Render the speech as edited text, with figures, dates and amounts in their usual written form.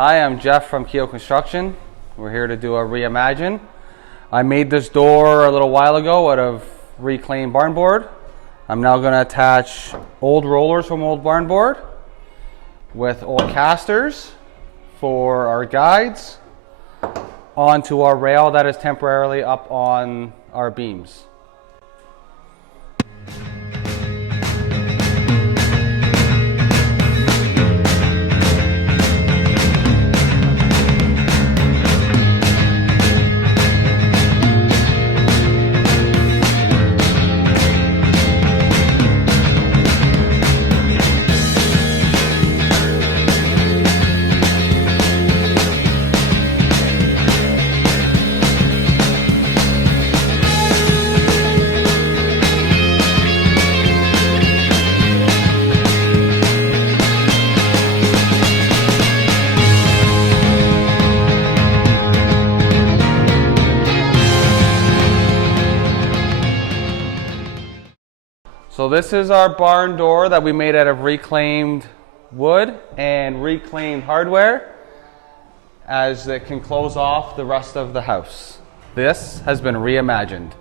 Hi, I'm Jeff from Keo Construction. We're here to do a Reimagine. I made this door a little while ago out of reclaimed barn board. I'm now going to attach old rollers from old barn board with old casters for our guides onto our rail that is temporarily up on our beams. So this is our barn door that we made out of reclaimed wood and reclaimed hardware, as it can close off the rest of the house. This has been reimagined.